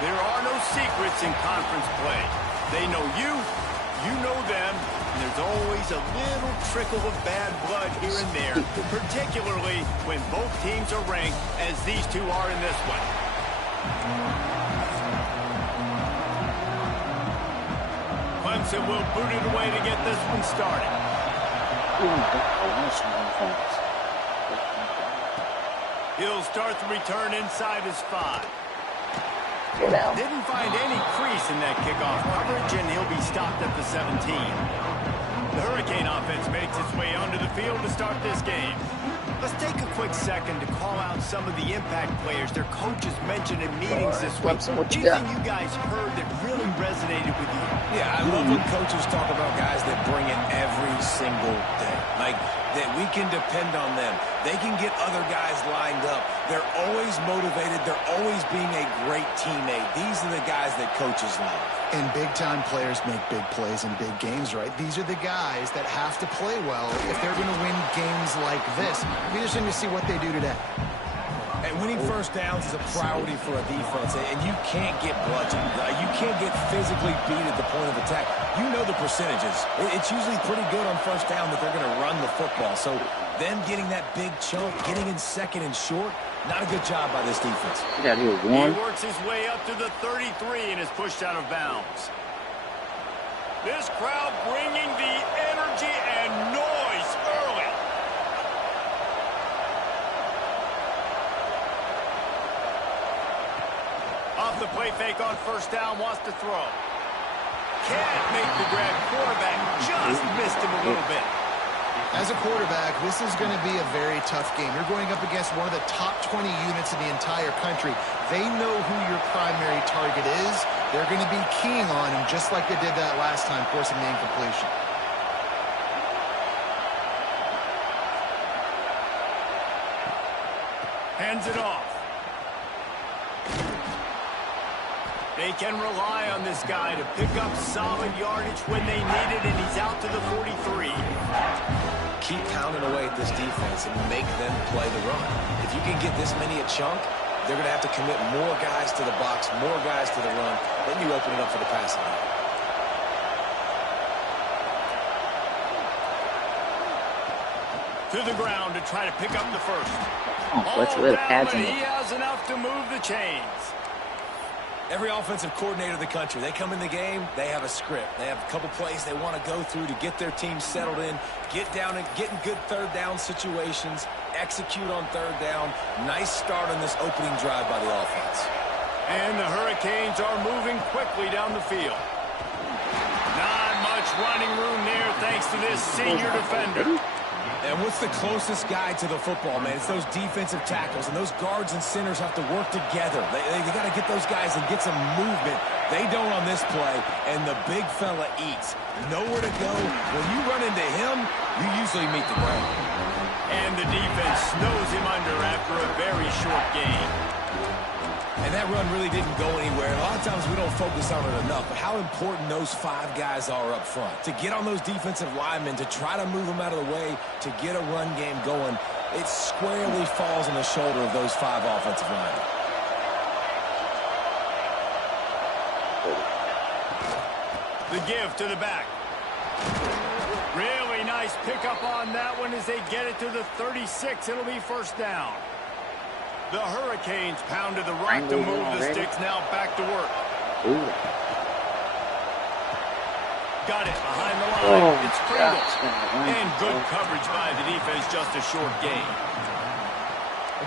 There are no secrets in conference play. They know you, you know them, and there's always a little trickle of bad blood here and there, particularly when both teams are ranked as these two are in this one. Clemson will boot it away to get this one started. He'll start the return inside his 5. Didn't find any crease in that kickoff coverage, and he'll be stopped at the 17. The Hurricane offense makes its way onto the field to start this game. Let's take a quick second to call out some of the impact players their coaches mentioned in meetings this week. Anything you guys heard that really resonated with you? Yeah, I love when coaches talk about guys that bring it every single day. Like, that we can depend on them. They can get other guys lined up. They're always motivated. They're always being a great teammate. These are the guys that coaches love. And big-time players make big plays in big games, right? These are the guys that have to play well if they're going to win games like this. Be interesting to see what they do today. And winning first downs is a priority for a defense, and you can't get bludgeoned. You can't get physically beat at the point of attack. You know the percentages. It's usually pretty good on first down that they're going to run the football. So them getting that big chunk, getting in second and short, not a good job by this defense. He works his way up to the 33 and is pushed out of bounds. This crowd bringing the energy and noise early. Off the play fake on first down, wants to throw. Can't make the grab. Quarterback just missed him a little bit. As a quarterback, this is going to be a very tough game. You're going up against one of the top 20 units in the entire country. They know who your primary target is. They're going to be keying on him just like they did that last time, forcing the incompletion. Hands it off. They can rely on this guy to pick up solid yardage when they need it, and he's out to the 43. Keep pounding away at this defense and make them play the run. If you can get this many a chunk, they're going to have to commit more guys to the box, more guys to the run. Then you open it up for the passing game. To the ground to try to pick up the first. Let's let pads he has enough to move the chains. Every offensive coordinator in the country, they come in the game, they have a script. They have a couple plays they want to go through to get their team settled in, get down and get in good third down situations, execute on third down. Nice start on this opening drive by the offense. And the Hurricanes are moving quickly down the field. Not much running room there thanks to this senior defender. And what's the closest guy to the football, man? It's those defensive tackles, and those guards and centers have to work together. They got to get those guys and get some movement. They don't on this play, and the big fella eats. Nowhere to go. When you run into him, you usually meet the ground. And the defense snows him under after a very short game. And that run really didn't go anywhere. A lot of times we don't focus on it enough, but how important those 5 guys are up front. To get on those defensive linemen, to try to move them out of the way, to get a run game going, it squarely falls on the shoulder of those 5 offensive linemen. The give to the back. Really nice pickup on that one as they get it to the 36. It'll be first down. The Hurricanes pounded the rock to move the sticks. Now back to work. Got it behind the line. It's Pringle. And good coverage by the defense. Just a short gain.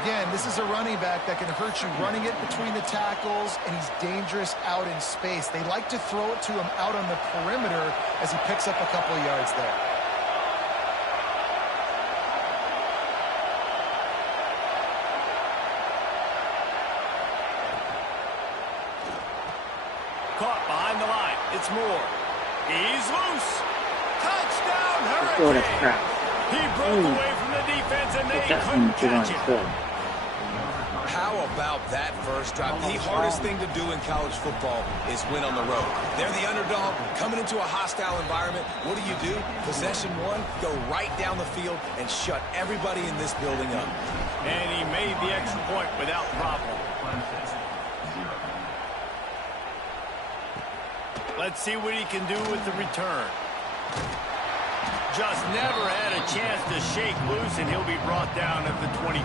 Again, this is a running back that can hurt you running it between the tackles, and he's dangerous out in space. They like to throw it to him out on the perimeter as he picks up a couple of yards there. Caught behind the line. It's Moore. He's loose. Touchdown, Hurricane. He broke away from the defense, and they couldn't catch it. How about that first drive? The hardest thing to do in college football is win on the road. They're the underdog, coming into a hostile environment. What do? Possession 1, go right down the field and shut everybody in this building up. And he made the extra point without problem. Let's see what he can do with the return. Just never had a chance to shake loose, and he'll be brought down at the 24.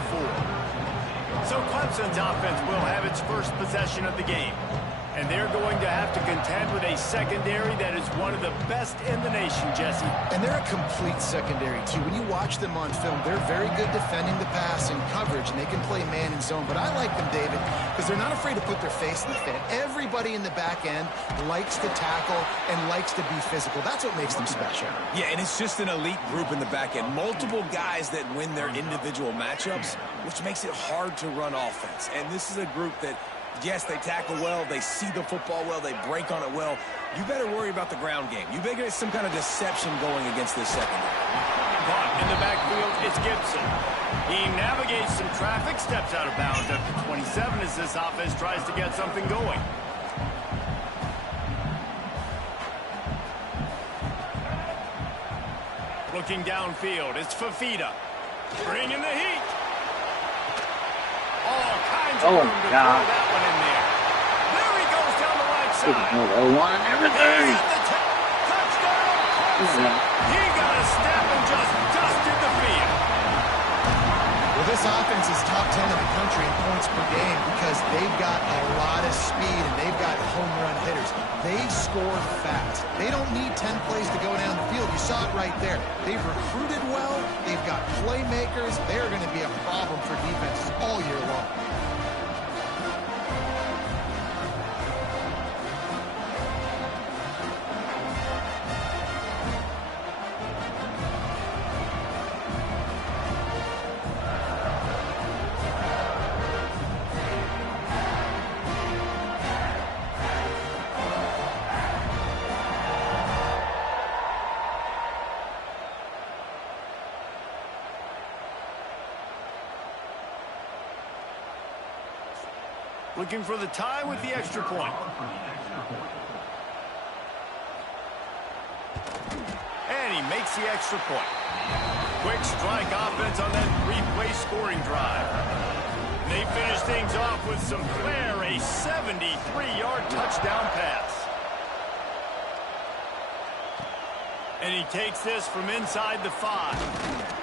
So Clemson's offense will have its first possession of the game. And they're going to have to contend with a secondary that is one of the best in the nation, Jesse. And they're a complete secondary, too. When you watch them on film, they're very good defending the pass and coverage, and they can play man and zone. But I like them, David, because they're not afraid to put their face in the fan. Everybody in the back end likes to tackle and likes to be physical. That's what makes them special. Yeah, and it's just an elite group in the back end. Multiple guys that win their individual matchups, which makes it hard to run offense. And this is a group that, yes, they tackle well, they see the football well, they break on it well. You better worry about the ground game. You better get some kind of deception going against this secondary. Caught in the backfield, it's Gibson. He navigates some traffic, steps out of bounds after 27 as this offense tries to get something going. Looking downfield, it's Fafita. Bringing the heat. All kinds of room to throw that one in there. There he goes down the right side. and everything. Touchdown. He got a step and just dusted the field. Well, this offense is top 10 in the country in points per game because they've got a lot of speed and they've got home run hitters. They score fast. They don't need 10 plays to go down the field. You saw it right there. They've recruited well. They've got playmakers. They're going to be a problem for defenses all year long. Looking for the tie with the extra point. And he makes the extra point. Quick strike offense on that three-play scoring drive. They finish things off with some flair, a 73-yard touchdown pass. And he takes this from inside the 5.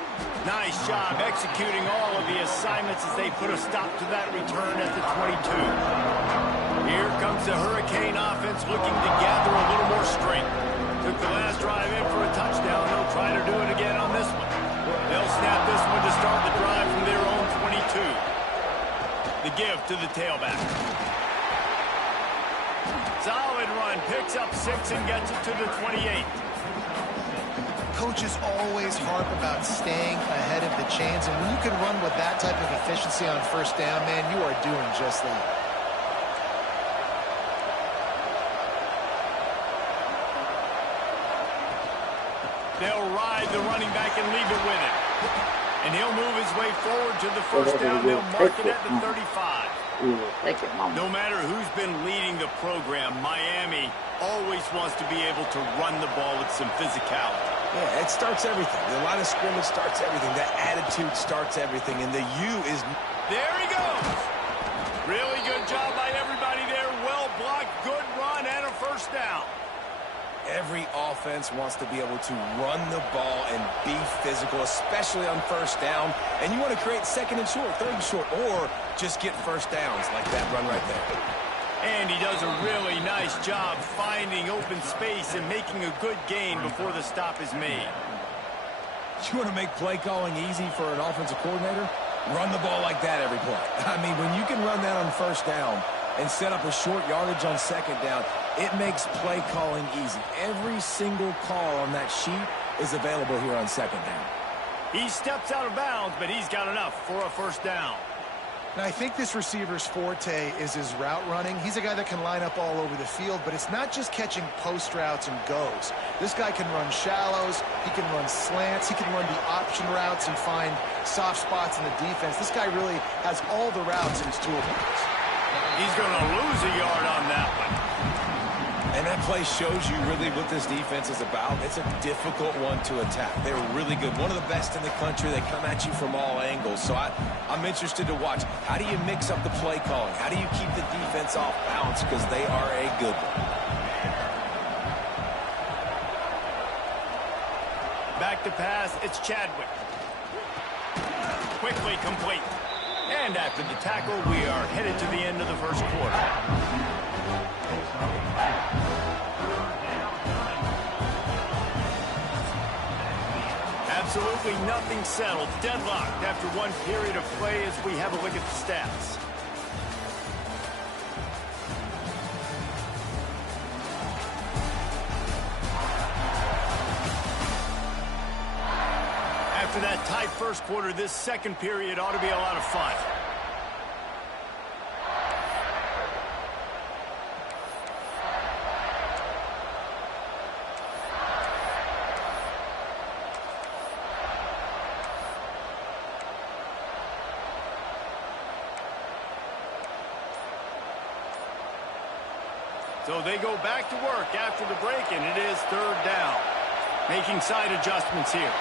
Nice job executing all of the assignments as they put a stop to that return at the 22. Here comes the Hurricane offense looking to gather a little more strength. Took the last drive in for a touchdown. They'll try to do it again on this one. They'll snap this one to start the drive from their own 22. The give to the tailback. Solid run. Picks up 6 and gets it to the 28. Coaches always harp about staying ahead of the chains, and when you can run with that type of efficiency on first down, man, you are doing just that. They'll ride the running back and leave it with it. And he'll move his way forward to the first down. They'll mark it at the 35. No matter who's been leading the program, Miami always wants to be able to run the ball with some physicality. Yeah, it starts everything. The line of scrimmage starts everything. That attitude starts everything. And the U is... There he goes. Really good job by everybody there. Well blocked, good run, and a first down. Every offense wants to be able to run the ball and be physical, especially on first down. And you want to create second and short, third and short, or just get first downs like that run right there. And he does a really nice job finding open space and making a good gain before the stop is made. You want to make play calling easy for an offensive coordinator? Run the ball like that every play. I mean, when you can run that on first down and set up a short yardage on second down, it makes play calling easy. Every single call on that sheet is available here on second down. He steps out of bounds, but he's got enough for a first down. Now, I think this receiver's forte is his route running. He's a guy that can line up all over the field, but it's not just catching post routes and goes. This guy can run shallows, he can run slants, he can run the option routes and find soft spots in the defense. This guy really has all the routes in his toolbox. He's going to lose a yard on that one. And that play shows you really what this defense is about. It's a difficult one to attack. They're really good. One of the best in the country. They come at you from all angles. So I'm interested to watch. How do you mix up the play calling? How do you keep the defense off balance? Because they are a good one. to pass. It's Chadwick. Quickly complete. And after the tackle, we are headed to the end of the first quarter. Absolutely nothing settled. Deadlocked after one period of play as we have a look at the stats. After that tight first quarter, this second period ought to be a lot of fun. So they go back to work after the break, and it is third down. Making side adjustments here.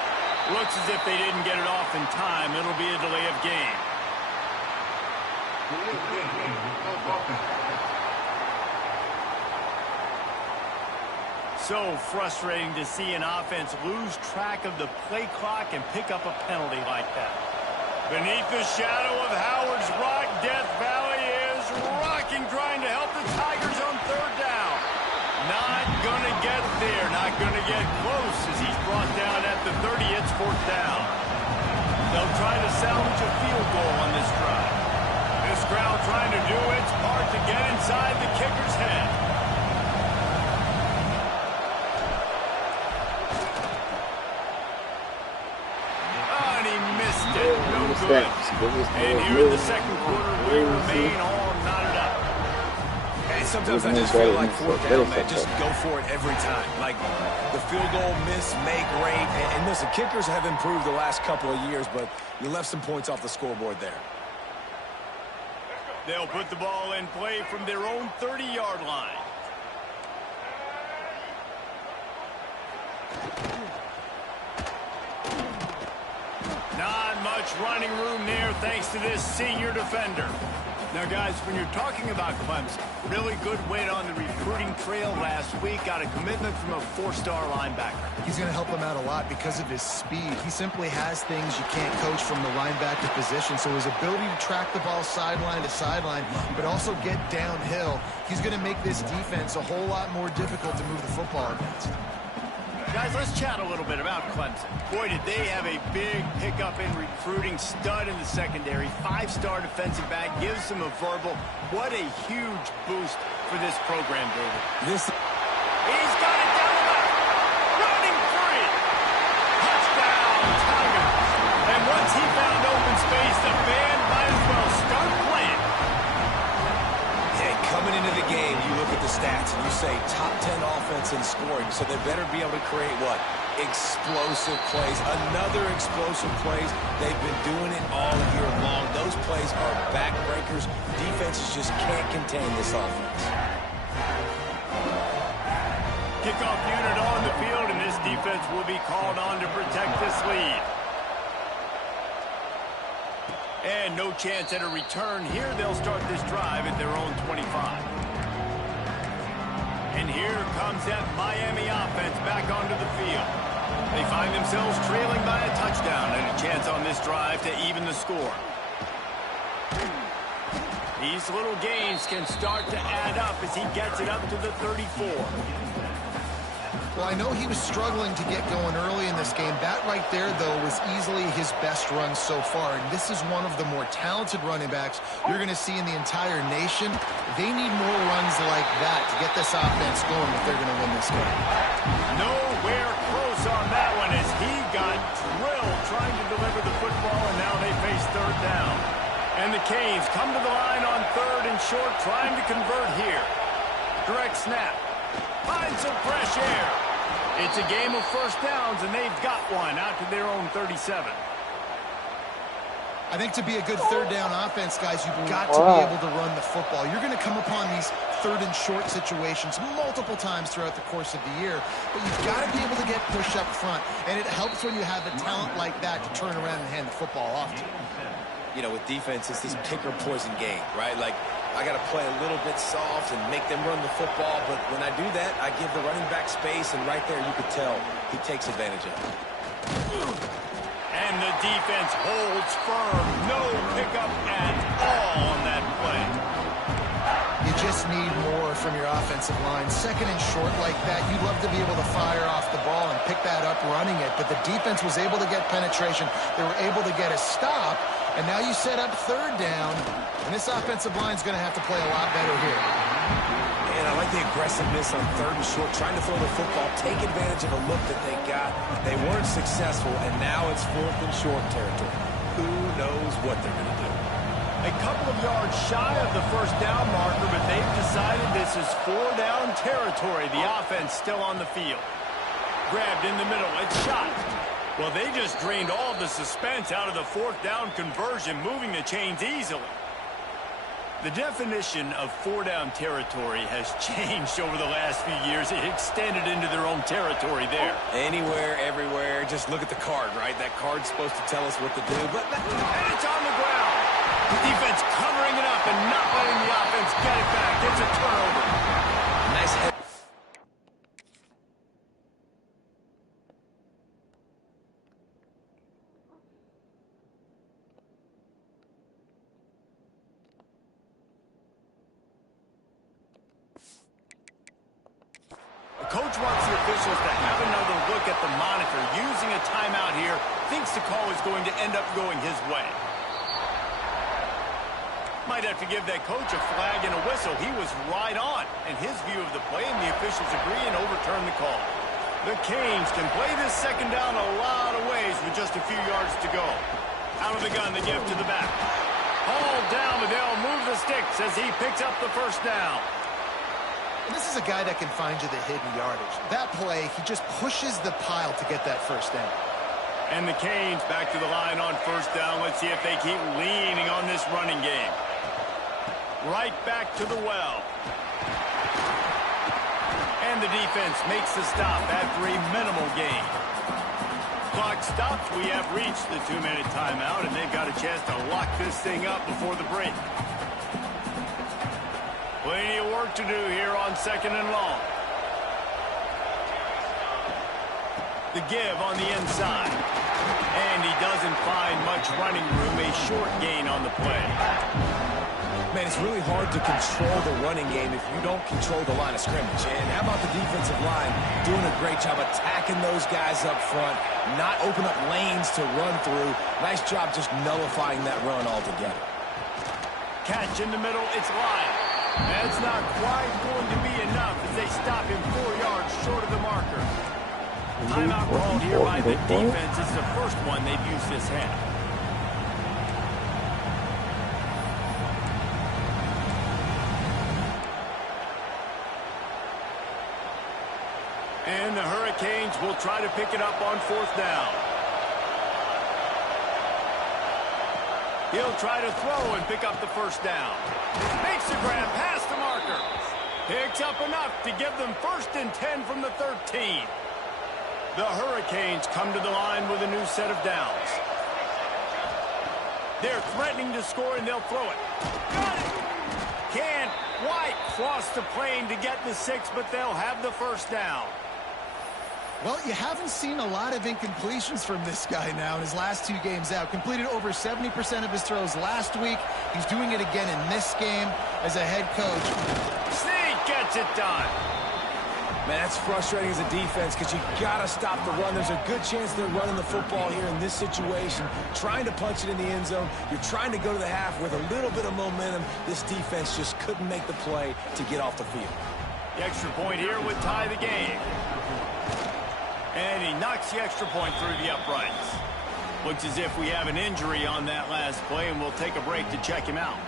Looks as if they didn't get it off in time. It'll be a delay of game. So frustrating to see an offense lose track of the play clock and pick up a penalty like that. Beneath the shadow of Howard's Rock, Death Valley is rocking, trying to help the Tigers on third down. Not going to get there, not going to get close as he's brought down at the 30. It's fourth down. They'll try to salvage a field goal on this drive. This crowd trying to do its part to get inside the kicker's head. Oh, and he missed it. No good. And here in the second quarter, we remain all knotted up. Sometimes I just feel like fourth down, man, just go for it every time. Like the field goal miss, make great. And listen, kickers have improved the last couple of years, but you left some points off the scoreboard there. They'll put the ball in play from their own 30-yard line. Not much running room there thanks to this senior defender. Now, guys, when you're talking about Clemson, really good win on the recruiting trail last week. Got a commitment from a four-star linebacker. He's going to help them out a lot because of his speed. He simply has things you can't coach from the linebacker position. So his ability to track the ball sideline to sideline, but also get downhill, he's going to make this defense a whole lot more difficult to move the football against. Guys, let's chat a little bit about Clemson. Boy, did they have a big pickup in recruiting. Stud in the secondary. Five-star defensive back. Gives them a verbal. What a huge boost for this program, David. He's got it down the left. Running free. Touchdown, Tigers. And once he found open space, the band might as well start playing. Hey, coming into the game, you look at the stats and you say top 10 offense in scoring, so they better be able to create what? Explosive plays. Another explosive plays. They've been doing it all year long. Those plays are backbreakers. Defenses just can't contain this offense. Kickoff unit on the field, and this defense will be called on to protect this lead. And no chance at a return here. They'll start this drive at their own 25. And here comes that Miami offense back onto the field. They find themselves trailing by a touchdown and a chance on this drive to even the score. These little gains can start to add up as he gets it up to the 34. Well, I know he was struggling to get going early in this game. That right there, though, was easily his best run so far. And this is one of the more talented running backs you're going to see in the entire nation. They need more runs like that to get this offense going if they're going to win this game. Nowhere close on that one as he got drilled trying to deliver the football, and now they face third down. And the Canes come to the line on third and short, trying to convert here. Direct snap. Find some fresh air. It's a game of first downs, and they've got one out to their own 37. I think to be a good third down offense, guys, you've got to be able to run the football. You're going to come upon these third and short situations multiple times throughout the course of the year, but you've got to be able to get push up front, and it helps when you have a talent like that to turn around and hand the football off to. You know, with defense, it's this pick or poison game, right? Like, I got to play a little bit soft and make them run the football, but when I do that, I give the running back space, and right there you could tell he takes advantage of it. And the defense holds firm. No pickup at all on that play. You just need more from your offensive line. Second and short like that, you'd love to be able to fire off the ball and pick that up running it, but the defense was able to get penetration. They were able to get a stop, and now you set up third down, and this offensive line is going to have to play a lot better here. And I like the aggressiveness on third and short, trying to throw the football, take advantage of a look that they got. They weren't successful, and now it's fourth and short territory. Who knows what they're going to do? A couple of yards shy of the first down marker, but they've decided this is 4-down territory. The offense still on the field. Grabbed in the middle. It's shot. Well, they just drained all of the suspense out of the fourth down conversion, moving the chains easily. The definition of 4-down territory has changed over the last few years. It extended into their own territory there. Anywhere, everywhere. Just look at the card, right? That card's supposed to tell us what to do. And it's on the ground. The defense covering it up and not letting the offense get it back. It's a turnover. Nice head. The coach wants the officials to have another look at the monitor. Using a timeout here, thinks the call is going to end up going his way. Might have to give that coach a flag and a whistle. He was right on in his view of the play, and the officials agree and overturn the call. The Canes can play this second down a lot of ways with just a few yards to go. Out of the gun, they give to the back. Hauled down, but they'll move the sticks as he picks up the first down. This is a guy that can find you the hidden yardage. That play, he just pushes the pile to get that first down. And the Canes back to the line on first down. Let's see if they keep leaning on this running game. Right back to the well. And the defense makes the stop after a minimal gain. Clock stops. We have reached the 2-minute timeout, and they've got a chance to lock this thing up before the break. Plenty of work to do here on second and long. The give on the inside. And he doesn't find much running room. A short gain on the play. Man, it's really hard to control the running game if you don't control the line of scrimmage. And how about the defensive line doing a great job attacking those guys up front, not open up lanes to run through. Nice job just nullifying that run altogether. Catch in the middle. It's Lyle. That's not quite going to be enough as they stop him 4 yards short of the marker. Timeout called here by the defense. This is the first one they've used this half. And the Hurricanes will try to pick it up on fourth down. He'll try to throw and pick up the first down. Makes the grab past the marker. Picks up enough to give them 1st and 10 from the 13. The Hurricanes come to the line with a new set of downs. They're threatening to score, and they'll throw it. Got it! Can't quite cross the plane to get the 6, but they'll have the first down. Well, you haven't seen a lot of incompletions from this guy now in his last 2 games out. Completed over 70% of his throws last week. He's doing it again in this game as a head coach. Sneak gets it done. Man, that's frustrating as a defense because you got to stop the run. There's a good chance they're running the football here in this situation, trying to punch it in the end zone. You're trying to go to the half with a little bit of momentum. This defense just couldn't make the play to get off the field. The extra point here would tie the game. And he knocks the extra point through the uprights. Looks as if we have an injury on that last play, and we'll take a break to check him out.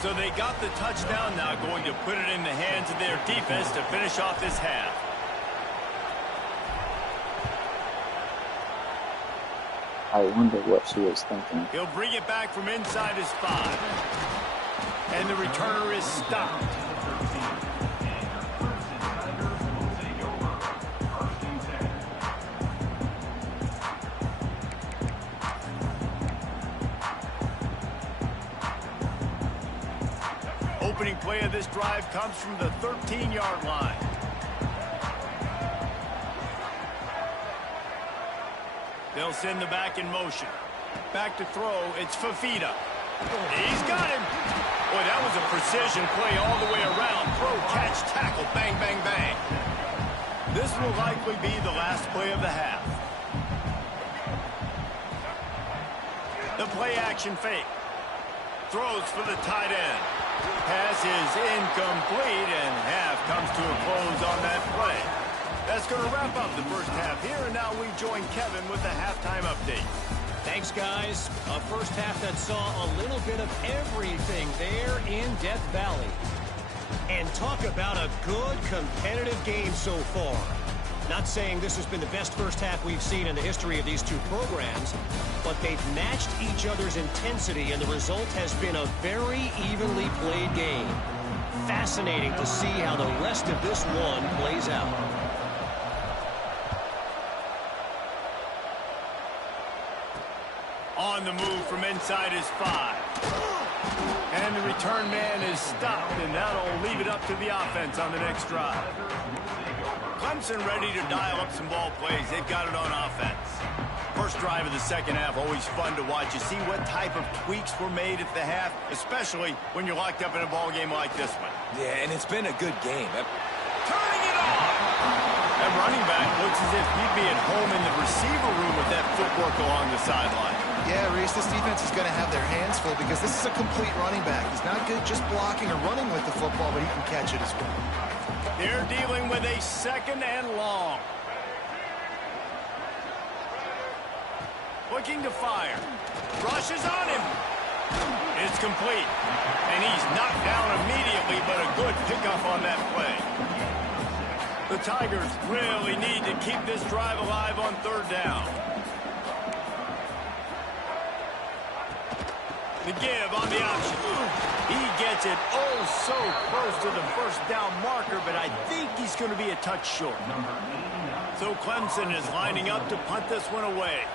So they got the touchdown, now going to put it in the hands of their defense to finish off this half. I wonder what she was thinking. He'll bring it back from inside his 5. And the returner is stopped. game-winning play of this drive comes from the 13-yard line. They'll send the back in motion. Back to throw, it's Fafita. He's got him. Boy, that was a precision play all the way around. Throw, catch, tackle, bang, bang, bang. This will likely be the last play of the half. The play-action fake. Throws for the tight end. Pass is incomplete, and half comes to a close on that play. That's going to wrap up the first half here, and now we join Kevin with the halftime update. Thanks, guys. A first half that saw a little bit of everything there in Death Valley. And talk about a good competitive game so far. Not saying this has been the best first half we've seen in the history of these two programs, but they've matched each other's intensity, and the result has been a very evenly played game. Fascinating to see how the rest of this one plays out. On the move from inside his 5. And the return man is stopped, and that'll leave it up to the offense on the next drive. Clemson ready to dial up some ball plays. They've got it on offense. First drive of the second half, always fun to watch. You see what type of tweaks were made at the half, especially when you're locked up in a ball game like this one. Yeah, and it's been a good game. Turning it on! That running back looks as if he'd be at home in the receiver room with that footwork along the sideline. Yeah, Reese, this defense is going to have their hands full because this is a complete running back. He's not good just blocking or running with the football, but he can catch it as well. They're dealing with a second and long. Looking to fire. Rushes on him. It's complete. And he's knocked down immediately, but a good pickup on that play. The Tigers really need to keep this drive alive on third down. The give on the option. He gets it oh so close to the first down marker, but I think he's going to be a touch short. So Clemson is lining up to punt this one away.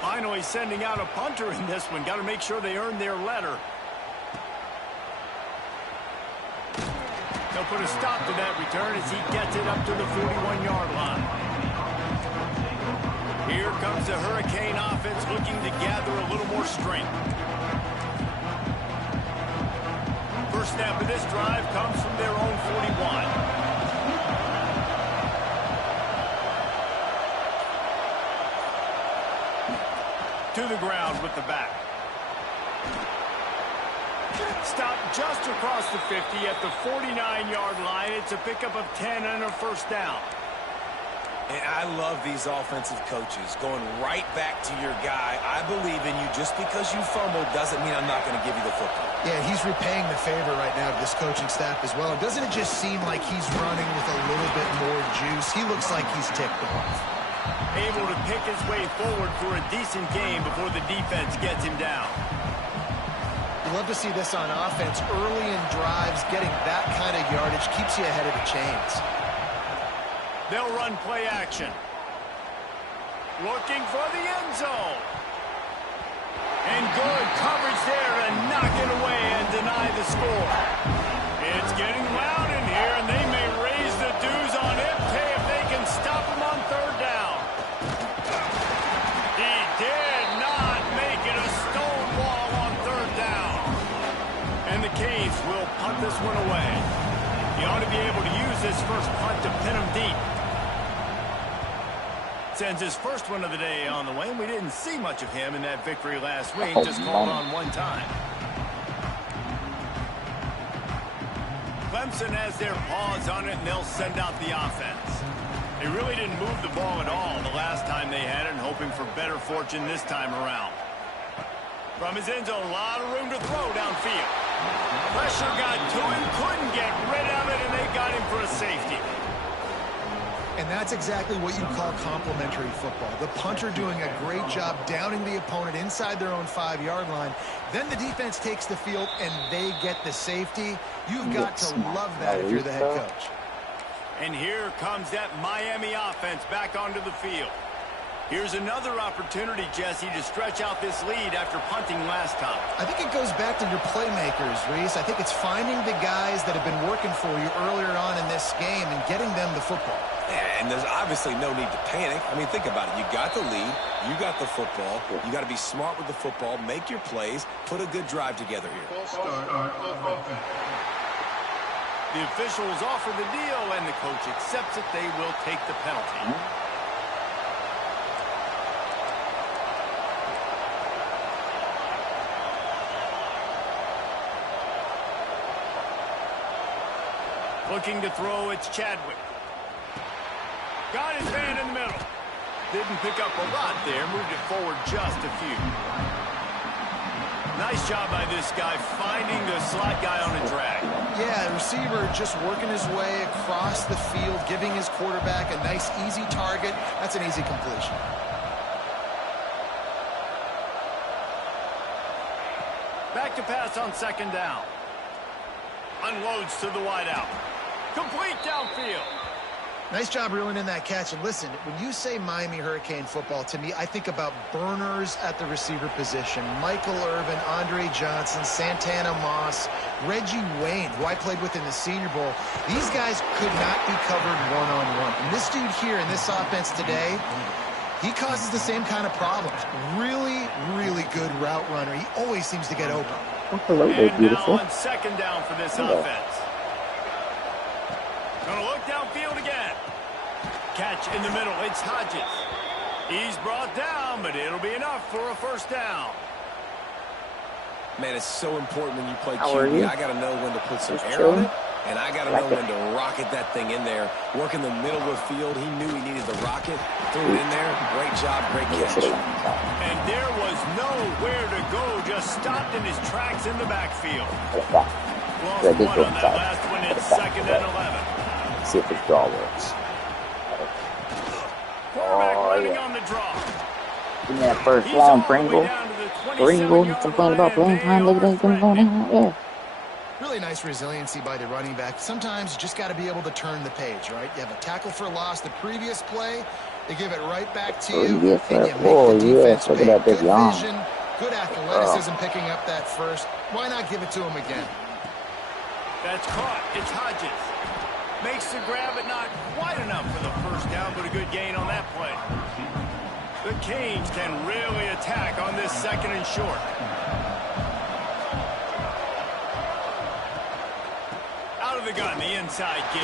Finally sending out a punter in this one. Got to make sure they earn their letter. They'll put a stop to that return as he gets it up to the 41-yard line. Here comes the Hurricane offense looking to gather a little more strength. First snap of this drive comes from their own 41. To the ground with the back. Stop just across the 50 at the 49-yard line. It's a pickup of 10 and a first down. And I love these offensive coaches going right back to your guy. I believe in you. Just because you fumbled doesn't mean I'm not going to give you the football. Yeah, he's repaying the favor right now to this coaching staff as well. Doesn't it just seem like he's running with a little bit more juice? He looks like he's ticked off. Able to pick his way forward for a decent game before the defense gets him down. You love to see this on offense. Early in drives, getting that kind of yardage keeps you ahead of the chains. They'll run play action. Looking for the end zone. And good coverage there to knock it away and deny the score. It's getting loud in here, and they may raise the dues on Impey if they can stop him on third down. He did not make it a stone wall on third down. And the Canes will punt this one away. He ought to be able to use this first punt to pin him deep. Sends his first one of the day on the way, and we didn't see much of him in that victory last week. Just called on one time. Clemson has their paws on it, and they'll send out the offense. They really didn't move the ball at all the last time they had it, and hoping for better fortune this time around. From his end zone, a lot of room to throw downfield. Pressure got to him, couldn't get rid of it, and they got him for a safety. And that's exactly what you call complementary football. The punter doing a great job downing the opponent inside their own 5-yard line. Then the defense takes the field, and they get the safety. You've got to love that if you're the head coach. And here comes that Miami offense back onto the field. Here's another opportunity, Jesse, to stretch out this lead after punting last time. I think it goes back to your playmakers, Reese. I think it's finding the guys that have been working for you earlier on in this game and getting them the football. Yeah, and there's obviously no need to panic. I mean, think about it. You got the lead. You got the football. You got to be smart with the football, make your plays, put a good drive together here. The officials offer the deal, and the coach accepts it. They will take the penalty. Looking to throw, it's Chadwick. Got his man in the middle. Didn't pick up a lot there, moved it forward just a few. Nice job by this guy finding the slot guy on a drag. Yeah, the receiver just working his way across the field, giving his quarterback a nice, easy target. That's an easy completion. Back to pass on second down. Unloads to the wideout. Complete downfield. Nice job reeling in that catch. And listen, when you say Miami Hurricane football, to me, I think about burners at the receiver position. Michael Irvin, Andre Johnson, Santana Moss, Reggie Wayne, who I played with in the Senior Bowl. These guys could not be covered one-on-one. And this dude here in this offense today, he causes the same kind of problems. Really, really good route runner. He always seems to get open. And now on second down for this offense. Gonna look downfield again. Catch in the middle. It's Hodges. He's brought down, but it'll be enough for a first down. Man, it's so important when you play QB. I got to know when to put some air on it, and I got to know when to rocket that thing in there. Work in the middle of the field. He knew he needed the rocket. Threw it in there. Great job. Great catch. And there was nowhere to go. Just stopped in his tracks in the backfield. Lost one on that last one. It's second and 11. See if his draw works. Quarterback running on the draw. Give me that first long, Pringle. Pringle, he's complaining about playing time. Look at that, he's going down. Yeah. Really nice resiliency by the running back. Sometimes you just got to be able to turn the page, right? You have a tackle for loss the previous play. They give it right back to you. Yes, and you oh, make the defense yes. Look at that big good yawn. vision, good athleticism picking up that first. Why not give it to him again? That's caught. It's Hodges. Makes the grab, but not quite enough for the first down, but a good gain on that play. The Canes can really attack on this second and short. Out of the gun, the inside give.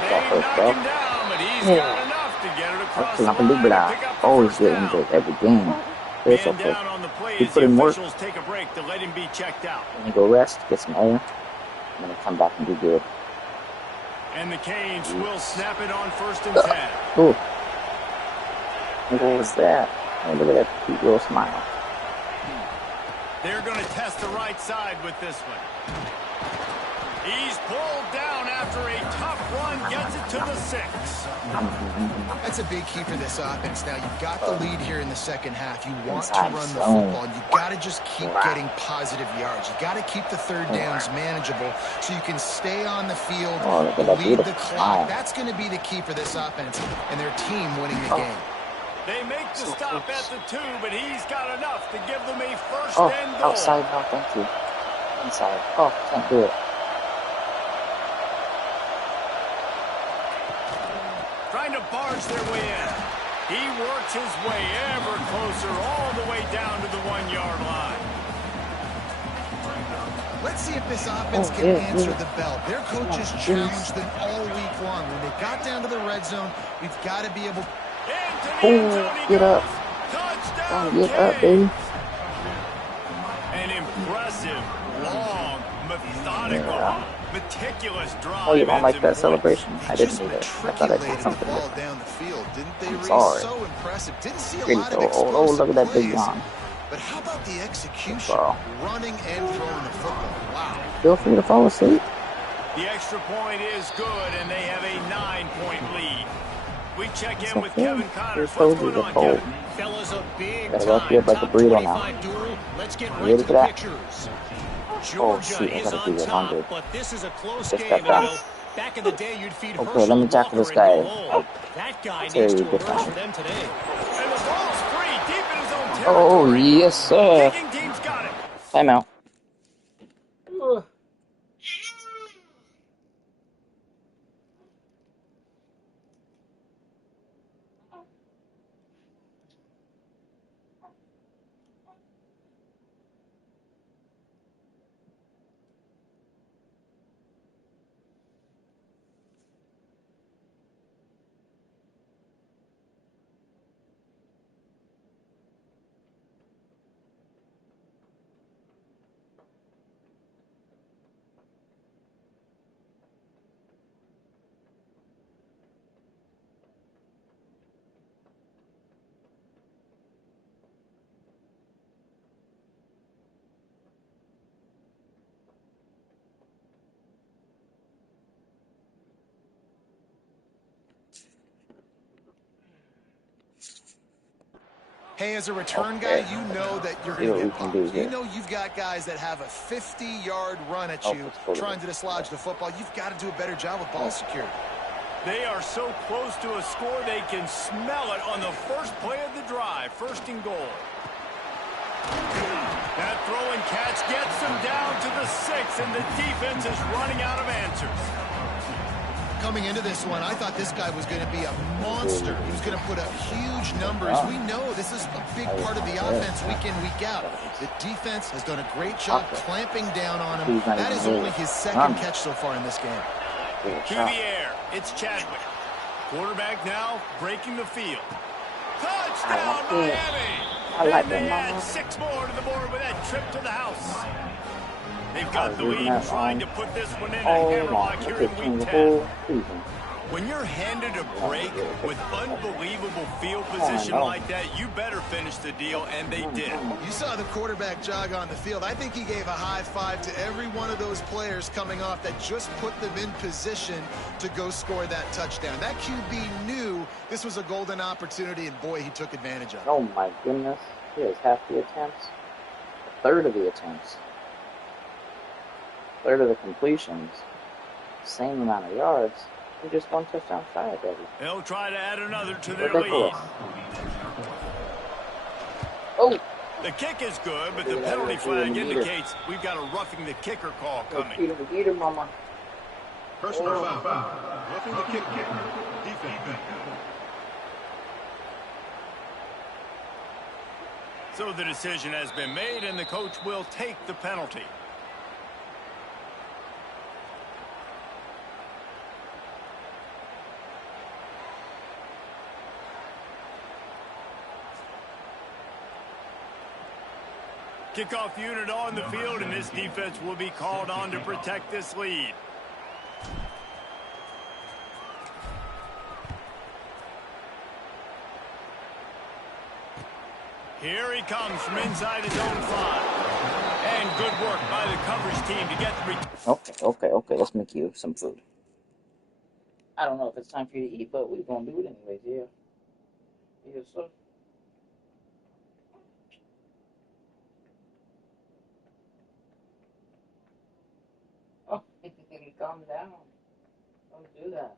They knock him down, but he's got enough to get it across the line and pick up the always first get down. into every game. Man down on the play as the officials take a break to let him be checked out. Then you go rest, get some air, and then come back and do good. And the Canes will snap it on first and 10. Ooh. What was that? Oh, look at that cute little smile. They're going to test the right side with this one. He's pulled down after a tough run, gets it to the 6. That's a big key for this offense. Now, you've got the lead here in the second half. You want to Inside run the zone. football. You've got to just keep getting positive yards. You've got to keep the third downs manageable so you can stay on the field, look at that lead the beautiful clock. smile. That's going to be the key for this offense and their team winning the game. They make the stop at the 2, but he's got enough to give them a first Oh, and goal. outside, no, thank you. Inside. Oh, can't do it. Trying to barge their way in. He works his way ever closer all the way down to the 1-yard line. Let's see if this offense can answer the bell. Their coaches challenged them all week long. When they got down to the red zone, we've got to be able to... Get up. Touchdown, Get up, baby. An impressive, long, methodical, meticulous drive. Oh, you don't like that ends in celebration? points. I didn't either. I thought I did something ball different. down the field, didn't they? I'm Reese? sorry. So impressive. Didn't see a Pretty lot of cool. explosive Oh, look at that big plays. yawn. But how about the execution? Football. Running and throwing the football. Wow. Feel free to fall asleep. The extra point is good, and they have a 9-point lead. We check in with okay. Kevin Connors. Your What's toes going are on, cold. Kevin? Fellas, a big Gotta go up here time like a top burrito now. 25 duel. Let's get Ready right to for the that? pictures. Oh, Georgia shoot, I is gotta on do the top, 100. but this is a close Just game, got and done. it'll Back in the day, you'd feed Okay, Herschel let me tackle Walker this and go guy. home. That guy Terry, needs to good emerge time. for them today. And the ball's free, deep in his own territory. Oh, yes, sir. Kicking team's got it. Timeout. Hey, as a return guy, you know that you're going to get popped. Do You know you've got guys that have a 50-yard run at you trying to dislodge the football. You've got to do a better job with ball security. They are so close to a score, they can smell it on the first play of the drive. First and goal. That throw and catch gets them down to the 6, and the defense is running out of answers. Coming into this one, I thought this guy was going to be a monster. He was going to put up huge numbers. We know this is a big part of the offense week in, week out. The defense has done a great job clamping down on him. That is only his second catch so far in this game. To the air, it's Chadwick. Quarterback now breaking the field. Touchdown, Miami! And they add 6 more to the board with that trip to the house. They've got the lead trying to put this one in a hammerlock here in week 10. When you're handed a break with unbelievable field position like that, you better finish the deal, and they did. You saw the quarterback jog on the field. I think he gave a high five to every one of those players coming off that just put them in position to go score that touchdown. That QB knew this was a golden opportunity, and boy, he took advantage of it. Oh my goodness. He has half the attempts. A third of the attempts. Third of the completions, same amount of yards, and just 1 touchdown shy, baby. They'll try to add another to their Ridiculous. lead. Oh! The kick is good, but the penalty flag indicates we've got a roughing the kicker call coming. Get him, mama. Personal foul. Roughing the kicker. Defense. So the decision has been made, and the coach will take the penalty. Kickoff unit on the field, and this defense will be called on to protect this lead. Here he comes from inside his own 5. And good work by the coverage team to get the Okay. Let's make you some food. I don't know if it's time for you to eat, but we're going to do it anyways, yeah. Yes, sir. Oh, calm down. Don't do that.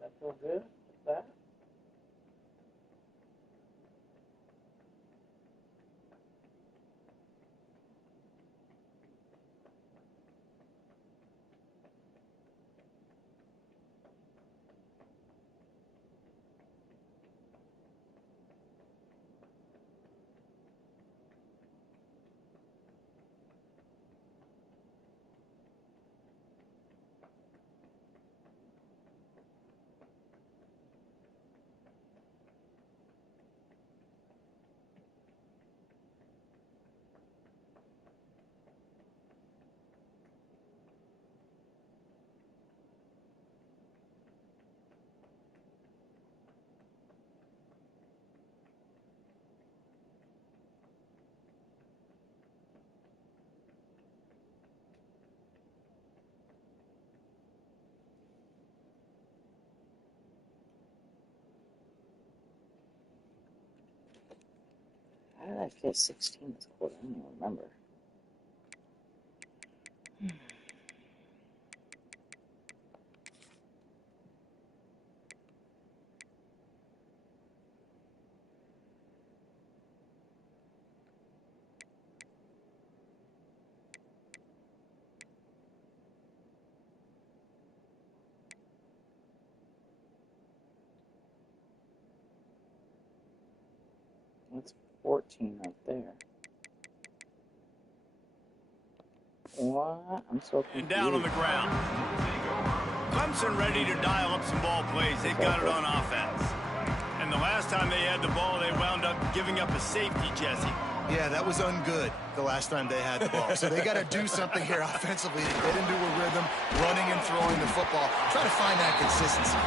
That feel good? What's that? How did I fit 16 this quarter? I don't even remember. That's 14 right there. What? I'm so confused. And down on the ground. Clemson ready to dial up some ball plays. They've got it on offense. And the last time they had the ball, they wound up giving up a safety, Jesse. Yeah, that was ungood the last time they had the ball. So they got to do something here offensively to get into a rhythm, running and throwing the football. Try to find that consistency.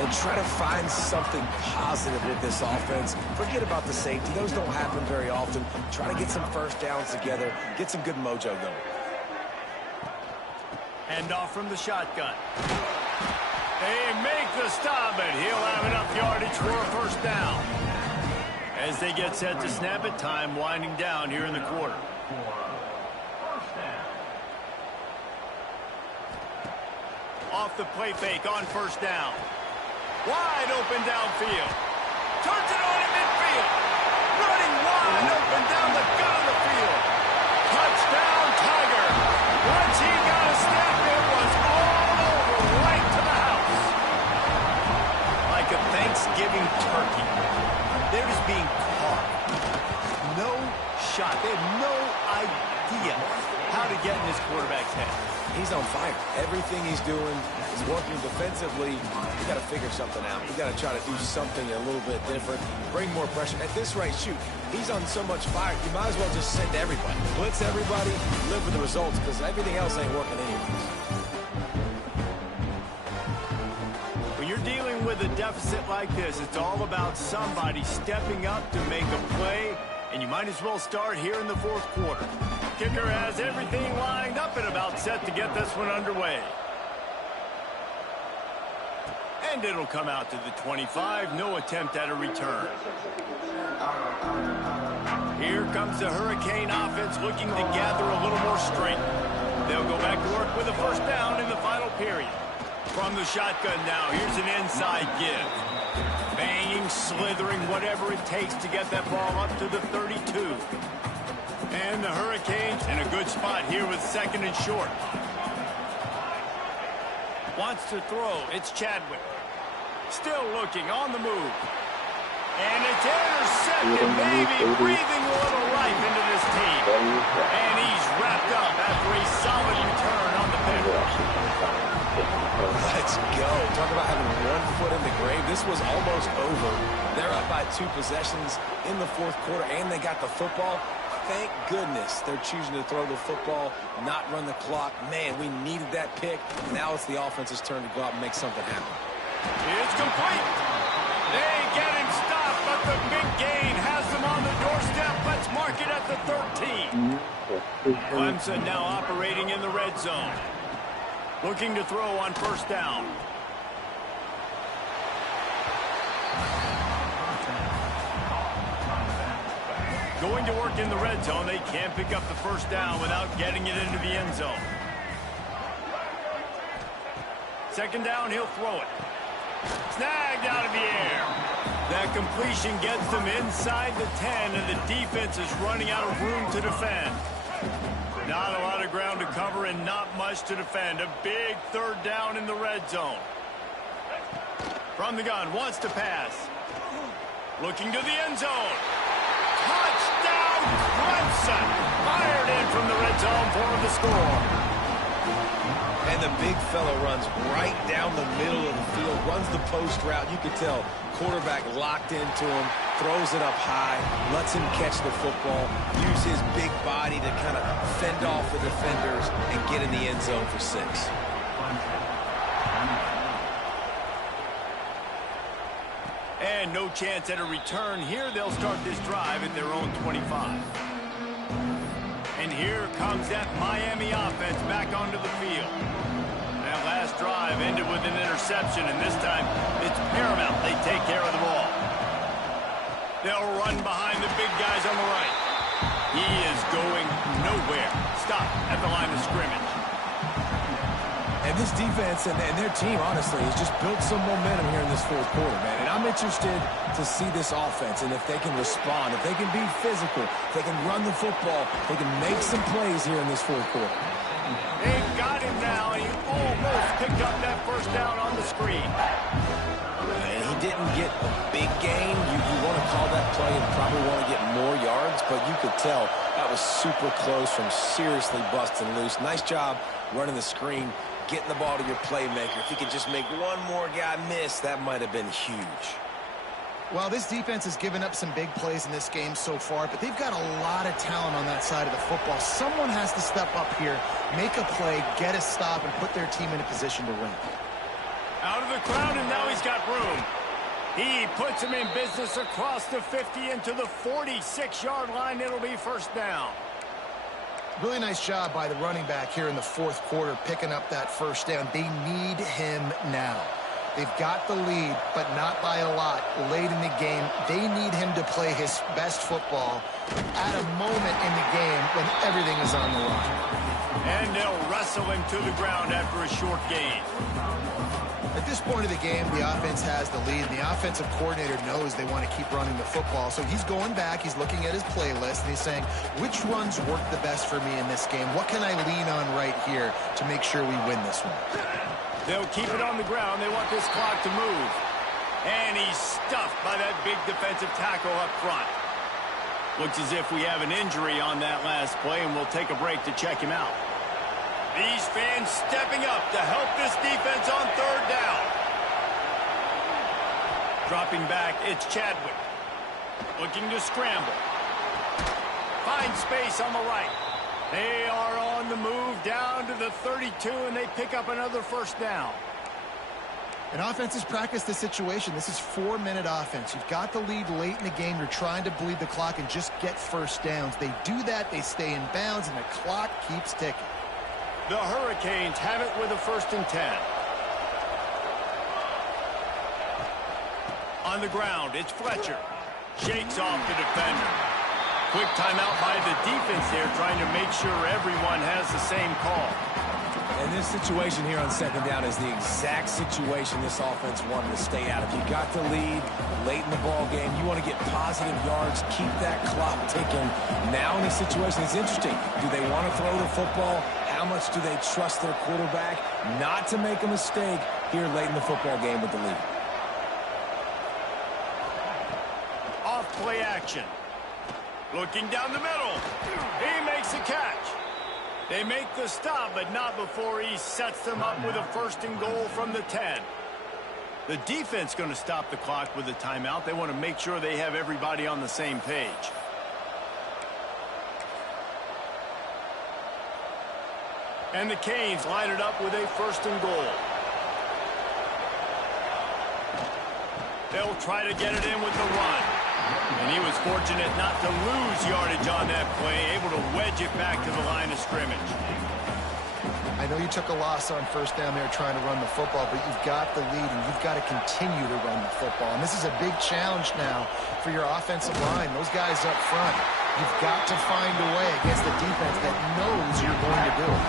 And try to find something positive with this offense. Forget about the safety. Those don't happen very often. Try to get some first downs together. Get some good mojo going. Hand off from the shotgun. They make the stop, and he'll have enough yardage for a first down. As they get set to snap it, time winding down here in the quarter. Off the play fake on first down. Wide open downfield. Turns it on in midfield. Running wide open down the gut of the field. Touchdown, Tiger. Once he got a step, it was all over right to the house. Like a Thanksgiving turkey. They're just being caught. No shot. They have no idea how to get in this quarterback's head. He's on fire. Everything he's doing is working defensively. We got to figure something out. We got to try to do something a little bit different. Bring more pressure. At this rate, shoot, he's on so much fire. You might as well just send everybody. Blitz everybody, live with the results, because everything else ain't working anyways. When you're dealing with a deficit like this, it's all about somebody stepping up to make a play, and you might as well start here in the fourth quarter. Kicker has everything lined up and about set to get this one underway. And it'll come out to the 25. No attempt at a return. Here comes the Hurricane offense looking to gather a little more strength. They'll go back to work with a first down in the final period. From the shotgun now, here's an inside give. Banging, slithering, whatever it takes to get that ball up to the 32. And the Hurricanes in a good spot here with second and short. Wants to throw. It's Chadwick. Still looking on the move. And it's intercepted, maybe breathing a little life into this team. And he's wrapped up after a solid return on the pick. Let's go. Talk about having one foot in the grave. This was almost over. They're up by 2 possessions in the fourth quarter, and they got the football. Thank goodness they're choosing to throw the football, not run the clock. Man, we needed that pick. Now it's the offense's turn to go out and make something happen. It's complete. They get him stopped, but the big gain has them on the doorstep. Let's mark it at the 13. Clemson now operating in the red zone. Looking to throw on first down. Going to work in the red zone. They can't pick up the first down without getting it into the end zone. Second down, he'll throw it. Snagged out of the air. That completion gets them inside the 10, and the defense is running out of room to defend. Not a lot of ground to cover and not much to defend. A big third down in the red zone. From the gun, wants to pass. Looking to the end zone. Touchdown, Clemson. Fired in from the red zone for the score. And the big fella runs right down the middle of the field, runs the post route. You could tell quarterback locked into him, throws it up high, lets him catch the football, use his big body to kind of fend off the defenders and get in the end zone for 6. And no chance at a return here. They'll start this drive at their own 25. And here comes that Miami offense back onto the field. That last drive ended with an interception, and this time it's paramount they take care of the ball. They'll run behind the big guys on the right. He is going nowhere. Stop at the line of scrimmage. And this defense and their team, honestly, has just built some momentum here in this fourth quarter, man. And I'm interested to see this offense and if they can respond, if they can be physical, if they can run the football, they can make some plays here in this fourth quarter. They've got him now. He almost picked up that first down on the screen. And he didn't get a big gain. You want to call that play and probably want to get more yards, but you could tell that was super close from seriously busting loose. Nice job running the screen, getting the ball to your playmaker. If he could just make one more guy miss, that might have been huge. Well, this defense has given up some big plays in this game so far, but they've got a lot of talent on that side of the football. Someone has to step up here, make a play, get a stop, and put their team in a position to win. Out of the crowd, and now he's got room. He puts him in business across the 50 into the 46-yard line. It'll be first down. Really nice job by the running back here in the fourth quarter, picking up that first down. They need him now. They've got the lead, but not by a lot. Late in the game, they need him to play his best football at a moment in the game when everything is on the line. And they'll wrestle him to the ground after a short gain. At this point of the game, the offense has the lead. The offensive coordinator knows they want to keep running the football. So he's going back, he's looking at his playlist, and he's saying, which runs work the best for me in this game? What can I lean on right here to make sure we win this one? They'll keep it on the ground. They want this clock to move. And he's stuffed by that big defensive tackle up front. Looks as if we have an injury on that last play, and we'll take a break to check him out. These fans stepping up to help this defense on third down. Dropping back, it's Chadwick. Looking to scramble. Finds space on the right. They are on the move down to the 32, and they pick up another first down. And offenses practice this situation. This is 4-minute offense. You've got the lead late in the game. You're trying to bleed the clock and just get first downs. They do that, they stay in bounds, and the clock keeps ticking. The Hurricanes have it with a 1st and 10. On the ground, it's Fletcher. Shakes off the defender. Quick timeout by the defense there, trying to make sure everyone has the same call. And this situation here on 2nd down is the exact situation this offense wanted to stay out of. You got the lead late in the ball game. You want to get positive yards, keep that clock ticking. Now in this situation, it's interesting. Do they want to throw the football? How much do they trust their quarterback not to make a mistake here late in the football game with the lead? Off play action. Looking down the middle. He makes a catch. They make the stop, but not before he sets them up with a 1st and goal from the 10. The defense going to stop the clock with a timeout. They want to make sure they have everybody on the same page. And the Canes line it up with a 1st and goal. They'll try to get it in with the run. And he was fortunate not to lose yardage on that play, able to wedge it back to the line of scrimmage. I know you took a loss on 1st down there trying to run the football, but you've got the lead, and you've got to continue to run the football. And this is a big challenge now for your offensive line. Those guys up front, you've got to find a way against the defense that knows you're going to do it.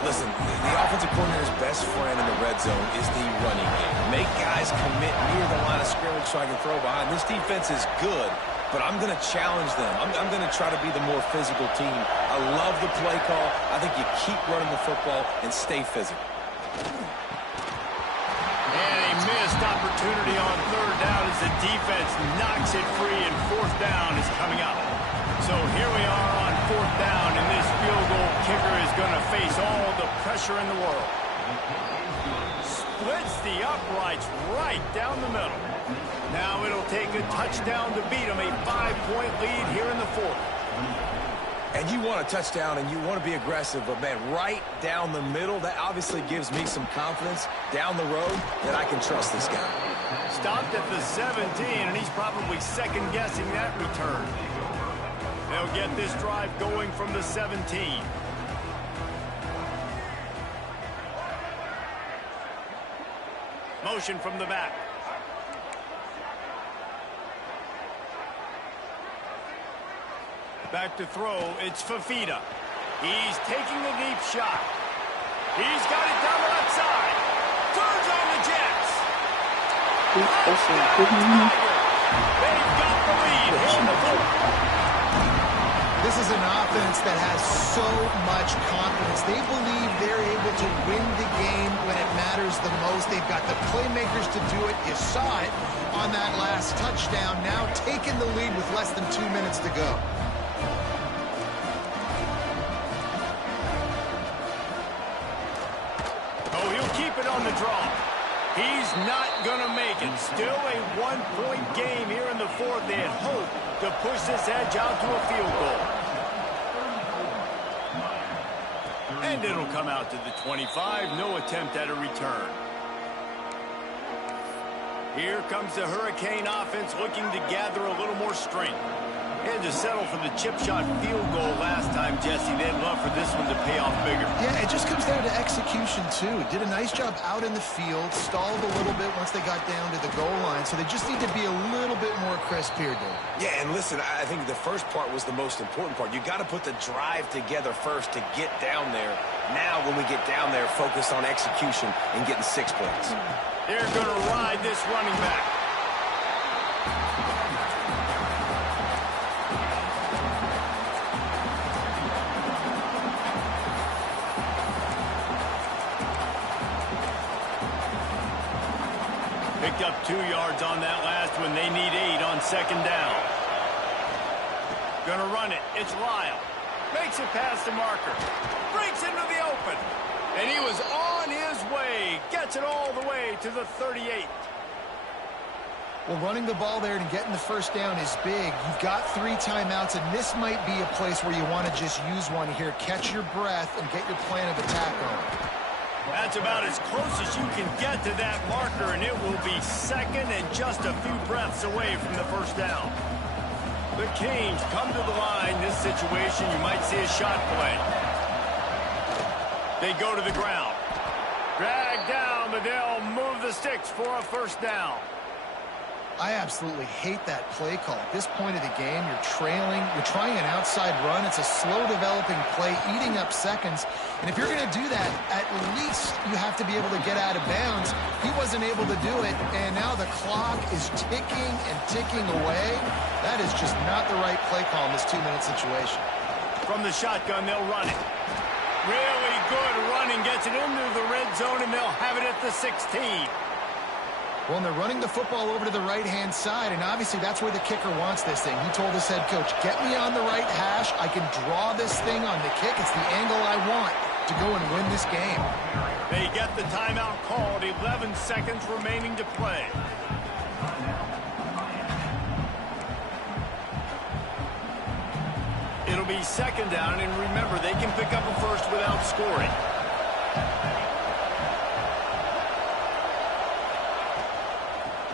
Listen, the offensive coordinator's best friend in the red zone is the running game. Make guys commit near the line of scrimmage so I can throw behind. This defense is good, but I'm going to challenge them. I'm going to try to be the more physical team. I love the play call. I think you keep running the football and stay physical. And a missed opportunity on 3rd down as the defense knocks it free, and 4th down is coming up. So here we are on 4th down, and this field goal kicker is going to face all the pressure in the world. Splits the uprights right down the middle. Now it'll take a touchdown to beat them, a 5-point lead here in the 4th. And you want a touchdown and you want to be aggressive, but man, right down the middle, that obviously gives me some confidence down the road that I can trust this guy. Stopped at the 17, and he's probably second-guessing that return. They'll get this drive going from the 17. Motion from the back. Back to throw, it's Fafita. He's taking the deep shot. He's got it down the left side. Turns on the Jets. They've got the lead here in the 4th. This is an offense that has so much confidence. They believe they're able to win the game when it matters the most. They've got the playmakers to do it. You saw it on that last touchdown. Now taking the lead with less than 2 minutes to go. Oh, he'll keep it on the draw. He's not going to make it. Still a one-point game here in the fourth. They had hoped to push this edge out to a field goal. And it'll come out to the 25. No attempt at a return. Here comes the Hurricane offense looking to gather a little more strength. And to settle for the chip shot field goal last time, Jesse, they'd love for this one to pay off bigger. Yeah, it just comes down to execution, too. Did a nice job out in the field, stalled a little bit once they got down to the goal line, so they just need to be a little bit more crisp here, Dave. Yeah, and listen, I think the first part was the most important part. You got to put the drive together first to get down there. Now, when we get down there, focus on execution and getting 6 points. They're going to ride this running back. Picked up 2 yards on that last one. They need 8 on second down. Gonna run it. It's Lyle. Makes it past the marker. Breaks into the open. And he was on his way. Gets it all the way to the 38. Well, running the ball there and getting the first down is big. You've got 3 timeouts, and this might be a place where you want to just use one here. Catch your breath and get your plan of attack on. That's about as close as you can get to that marker, and it will be second and just a few breaths away from the first down. The Canes come to the line. This situation, you might see a shot play. They go to the ground. Drag down, but they'll move the sticks for a first down. I absolutely hate that play call. At this point of the game, you're trailing, you're trying an outside run. It's a slow developing play, eating up seconds. And if you're going to do that, at least you have to be able to get out of bounds. He wasn't able to do it, and now the clock is ticking and ticking away. That is just not the right play call in this 2-minute situation. From the shotgun, they'll run it. Really good running, gets it into the red zone, and they'll have it at the 16. Well, and they're running the football over to the right-hand side, and obviously that's where the kicker wants this thing. He told his head coach, get me on the right hash. I can draw this thing on the kick. It's the angle I want to go and win this game. They get the timeout called. 11 seconds remaining to play. It'll be second down, and remember, they can pick up a first without scoring.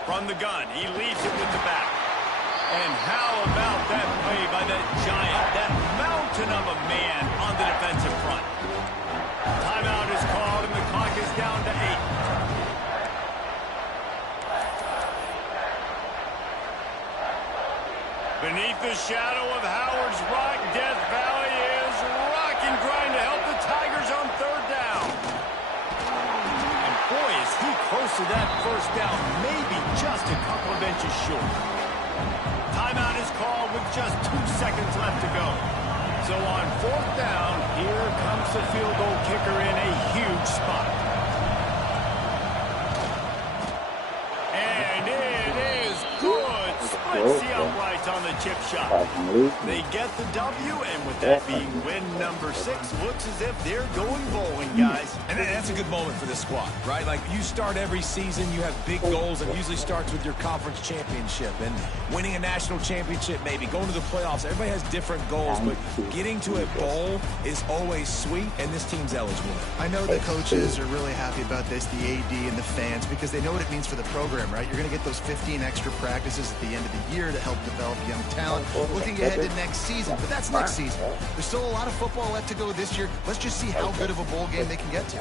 From the gun, he leads it with the back. And how about that play by that giant, that mountain of a man on the defensive front? Timeout is called, and the clock is down to 8. Beneath the shadow of Howard's Rock, Death Valley is rock and grind to help the Tigers on third down. And boy, is he close to that first down, maybe just a couple of inches short. Timeout is called with just 2 seconds left to go. So on fourth down, here comes the field goal kicker in a huge spot. And it is good. Splits the uprights on the chip shot. They get the W, and with that being win number 6, looks as if they're going bowling, guys. And that's a good moment for this squad, right? Like, you start every season, you have big goals, and it usually starts with your conference championship and winning a national championship, maybe going to the playoffs. Everybody has different goals, but getting to a bowl is always sweet, and this team's eligible. I know the coaches are really happy about this, the AD and the fans, because they know what it means for the program, right? You're going to get those 15 extra practices at the end of the year to help develop young talent. Looking ahead to next season, but that's next season. There's still a lot of football left to go this year. Let's just see how good of a bowl game they can get to.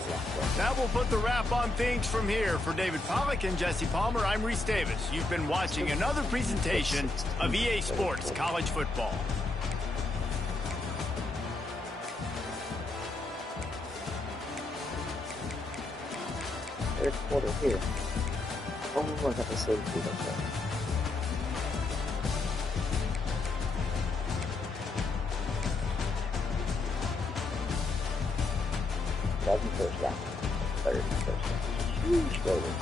That will put the wrap on things from here. For David Pollack and Jesse Palmer, I'm Reese Davis. You've been watching another presentation of EA Sports College Football. Third quarter here. Only one episode to do. Second first down. Third first down. Huge building.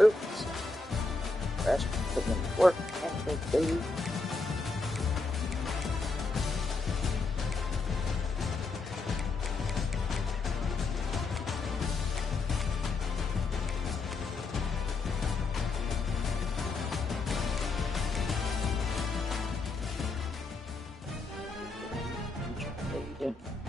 Oops. That's putting in work. And they do. There you go.